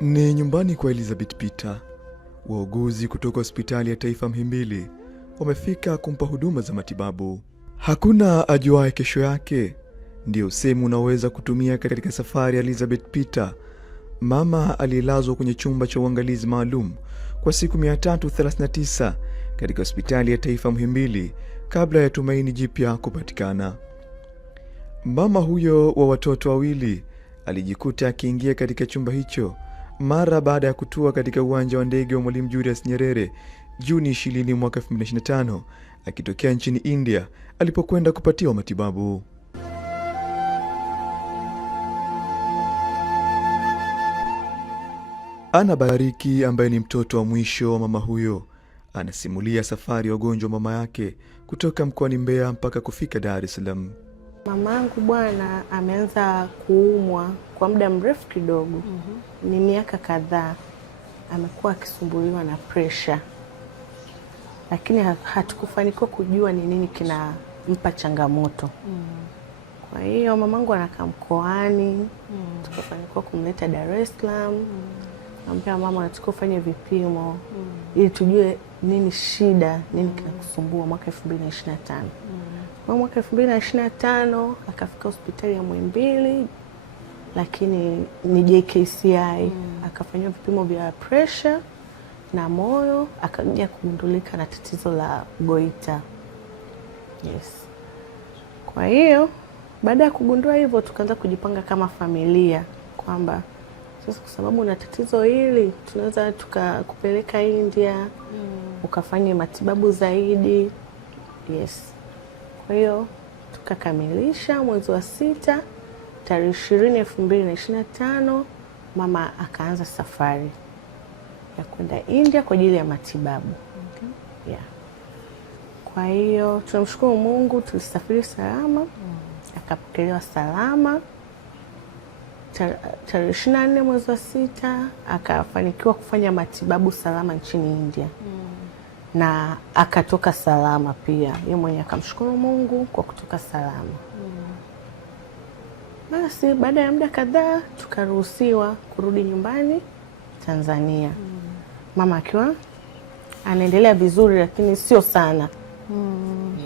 Ni nyumbani kwa Elizabeth Peter. Wauguzi kutoka hospitali ya taifa Muhimbili wamefika kumpa huduma za matibabu. Hakuna ajuaye kesho yake, ndio usemi unaweza kutumia katika safari ya Elizabeth Peter, mama aliyelazwa kwenye chumba cha uangalizi maalum kwa siku 339 katika hospitali ya taifa Muhimbili kabla ya tumaini jipya kupatikana. Mama huyo wa watoto wawili alijikuta akiingia katika chumba hicho mara baada ya kutua katika uwanja wa ndege wa Mwalimu Julius Nyerere Juni 20 mwaka 2025 akitokea nchini India alipokwenda kupatiwa matibabu. Ana Bariki ambaye ni mtoto wa mwisho wa mama huyo anasimulia safari ya ugonjwa wa mama yake kutoka mkoani Mbeya mpaka kufika Dar es Salaam. Mamangu bwana ameanza kuumwa kwa muda mrefu kidogo. Ni miaka kadhaa amekuwa akisumbuliwa na pressure, lakini hatukufanikiwa kujua ni nini kinampa changamoto. Kwa hiyo mamangu anakaa mkoani, tukafanikiwa kumleta Dar es Salaam. Naambia mama nataka ufanye vipimo ili tujue nini shida, nini kinakusumbua mwaka 2025. Mwaka 2025 akafika hospitali ya Muhimbili, lakini ni JKCI. Akafanywa vipimo vya pressure na moyo, akaja kugundulika na tatizo la goita. Yes. Kwa hiyo baada ya kugundua hivyo tukaanza kujipanga kama familia kwamba sasa kwa sababu una tatizo hili tunaweza tukakupeleka India ukafanye matibabu zaidi. Yes. Kwa hiyo tukakamilisha mwezi wa 6 tarehe 20 2025 mama akaanza safari ya kwenda India kwa ajili ya matibabu. Yeah. Kwa hiyo tunamshukuru Mungu, tulisafiri salama, akapokelewa salama. Tarehe 24 mwezi wa 6 akafanikiwa kufanya matibabu salama nchini India. Na akatoka salama pia. Yeye mwenyewe akamshukuru Mungu kwa kutoka salama. Basi baada ya muda kadhaa tukaruhusiwa kurudi nyumbani Tanzania. Mama akiwa anaendelea vizuri lakini sio sana.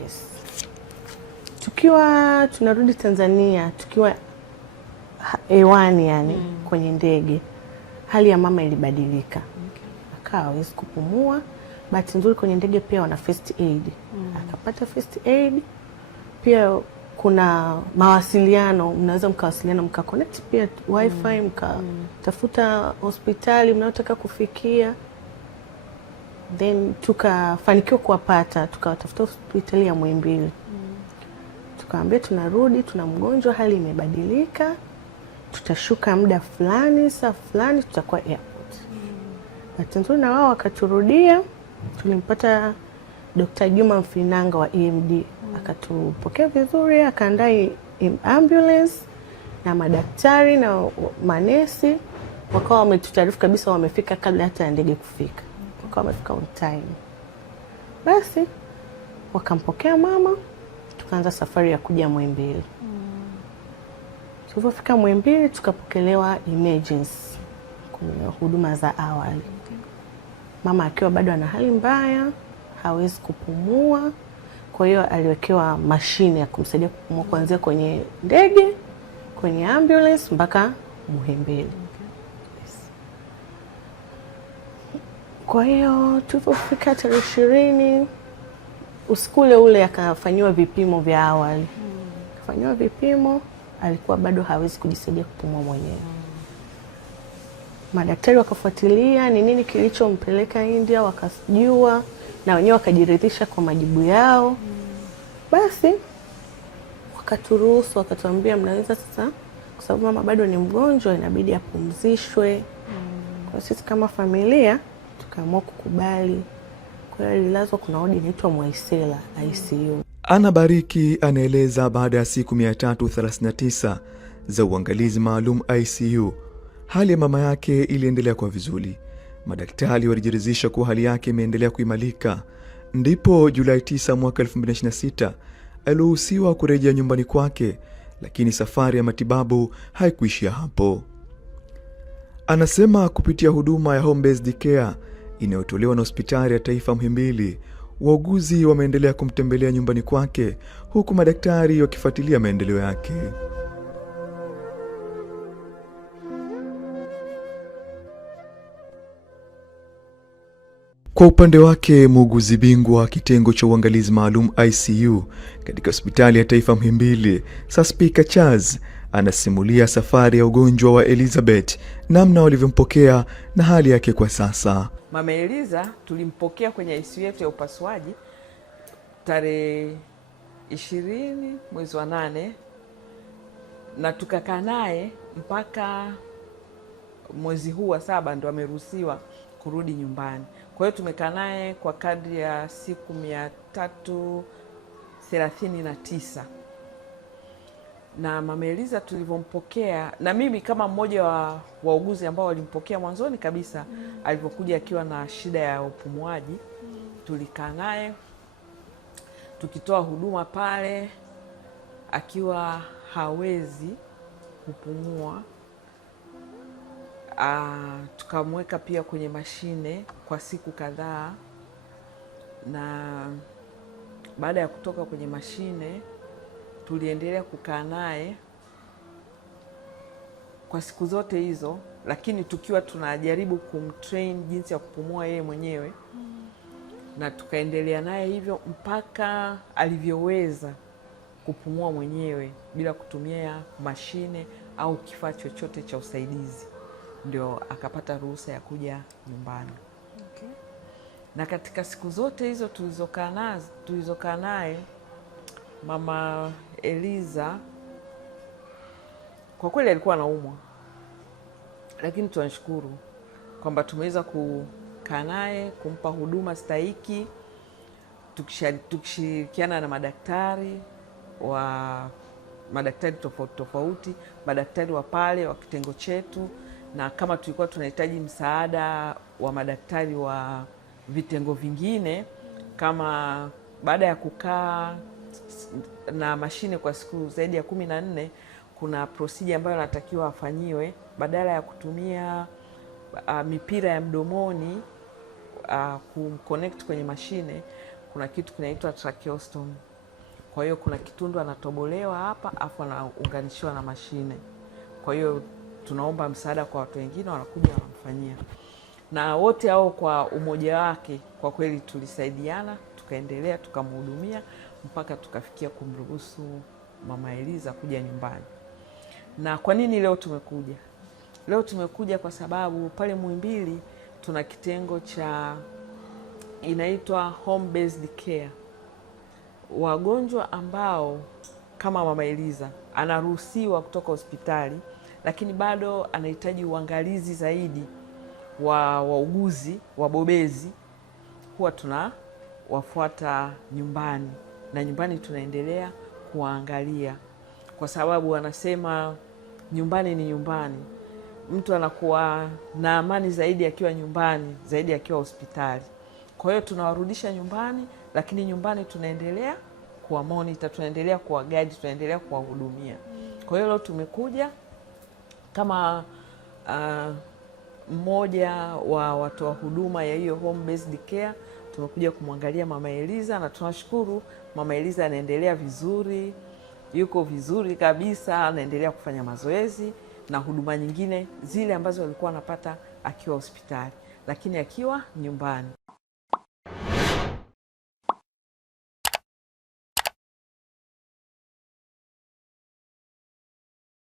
Yes. Tukiwa tunarudi Tanzania, tukiwa hewani yani kwenye ndege, hali ya mama ilibadilika. Akawa hawezi kupumua. Bahati nzuri kwenye ndege pia wana first aid. Akapata first aid. Pia kuna mawasiliano, mnaweza mkawasiliana mkaconnect pia wifi, mkatafuta hospitali mnayotaka kufikia. Then tukafanikiwa kuwapata, tukawatafuta hospitali ya Muhimbili. Tukaambia tunarudi, tuna mgonjwa, hali imebadilika. Tutashuka muda fulani, saa fulani tutakuwa airport. Bahati nzuri na wao wakaturudia. Tulimpata Dr. Juma Mfinanga wa EMD. Akatupokea vizuri, akaandaa ambulance na madaktari na manesi. Wakawa wametutaarifu kabisa wamefika kabla hata ndege kufika. Wakawa wamefika on time. Basi wakampokea mama, tukaanza safari ya kuja Muhimbili. Tulipofika Muhimbili tukapokelewa emergency, kuna huduma za awali. Mama akiwa bado ana hali mbaya, hawezi kupumua. Kwa hiyo aliwekewa mashine ya kumsaidia kupumua kuanzia kwenye ndege, kwenye ambulance mpaka Muhimbili. Yes. Kwa hiyo tulipofika tarehe 20 usiku ule akafanywa vipimo vya awali. Akafanywa vipimo, alikuwa bado hawezi kujisaidia kupumua mwenyewe. Madaktari wakafuatilia ni nini kilichompeleka India, wakajua na wenyewe wakajiridhisha kwa majibu yao. Basi wakaturuhusu, wakatuambia mnaweza sasa, kwa sababu mama bado ni mgonjwa inabidi apumzishwe. Kwa sisi kama familia tukaamua kukubali. Kwa hiyo alilazwa kuna wodi inaitwa Mwaisela ICU. Ana Bariki anaeleza baada ya siku 339 za uangalizi maalum ICU, hali ya mama yake iliendelea kwa vizuri. Madaktari walijiridhisha kuwa hali yake imeendelea kuimarika. Ndipo Julai 9 mwaka 2026 aliruhusiwa kurejea nyumbani kwake, lakini safari ya matibabu haikuishia hapo. Anasema kupitia huduma ya home based care inayotolewa na hospitali ya taifa Muhimbili, wauguzi wameendelea kumtembelea nyumbani kwake huku madaktari wakifuatilia maendeleo yake. Kwa upande wake, muuguzi bingwa kitengo cha uangalizi maalum ICU katika hospitali ya taifa Muhimbili, Saspika Charles, anasimulia safari ya ugonjwa wa Elizabeth, namna walivyompokea na hali yake kwa sasa. Mama Eliza tulimpokea kwenye ICU yetu ya upasuaji tarehe 20 mwezi wa 8 na tukakaa naye mpaka mwezi huu wa 7 ndo ameruhusiwa kurudi nyumbani. Kwa hiyo tumekaa naye kwa kadri ya siku 339. Na Mama Eliza tulivyompokea, na mimi kama mmoja wa wauguzi ambao walimpokea mwanzoni kabisa alipokuja akiwa na shida ya upumuaji, tulikaa naye tukitoa huduma pale akiwa hawezi kupumua. Tukamweka pia kwenye mashine kwa siku kadhaa, na baada ya kutoka kwenye mashine tuliendelea kukaa naye kwa siku zote hizo, lakini tukiwa tunajaribu kumtrain jinsi ya kupumua yeye mwenyewe. Na tukaendelea naye hivyo mpaka alivyoweza kupumua mwenyewe bila kutumia mashine au kifaa chochote cha usaidizi, ndio akapata ruhusa ya kuja nyumbani. Okay. Na katika siku zote hizo tulizokaa naye Mama Eliza kwa kweli alikuwa anaumwa, lakini tunashukuru kwamba tumeweza kukaa naye, kumpa huduma stahiki, tukishirikiana na madaktari tofauti tofauti, madaktari wa pale wa kitengo chetu, na kama tulikuwa tunahitaji msaada wa madaktari wa vitengo vingine, kama baada ya kukaa na mashine kwa siku zaidi ya 14, kuna procedure ambayo anatakiwa afanyiwe. Badala ya kutumia mipira ya mdomoni kumconnect kwenye mashine, kuna kitu kinaitwa tracheostomy. Kwa hiyo kuna kitundu anatobolewa hapa afu anaunganishiwa na mashine. Kwa hiyo tunaomba msaada kwa watu wengine, wanakuja wanamfanyia. Na wote hao kwa umoja wake kwa kweli tulisaidiana, tukaendelea tukamhudumia mpaka tukafikia kumruhusu Mama Eliza kuja nyumbani. Na kwa nini leo tumekuja? Leo tumekuja kwa sababu pale Muhimbili tuna kitengo cha inaitwa home based care. Wagonjwa ambao kama Mama Eliza anaruhusiwa kutoka hospitali, lakini bado anahitaji uangalizi zaidi wa wauguzi wabobezi, huwa tunawafuata nyumbani, na nyumbani tunaendelea kuwaangalia, kwa sababu anasema nyumbani ni nyumbani. Mtu anakuwa na amani zaidi akiwa nyumbani zaidi akiwa hospitali. Kwa hiyo tunawarudisha nyumbani, lakini nyumbani tunaendelea kuwa monitor, tunaendelea kuwa guide, tunaendelea kuwahudumia. Kwa hiyo leo tumekuja kama mmoja wa watoa huduma ya hiyo home based care, tumekuja kumwangalia Mama Eliza, na tunashukuru Mama Eliza anaendelea vizuri, yuko vizuri kabisa, anaendelea kufanya mazoezi na huduma nyingine zile ambazo alikuwa anapata akiwa hospitali, lakini akiwa nyumbani.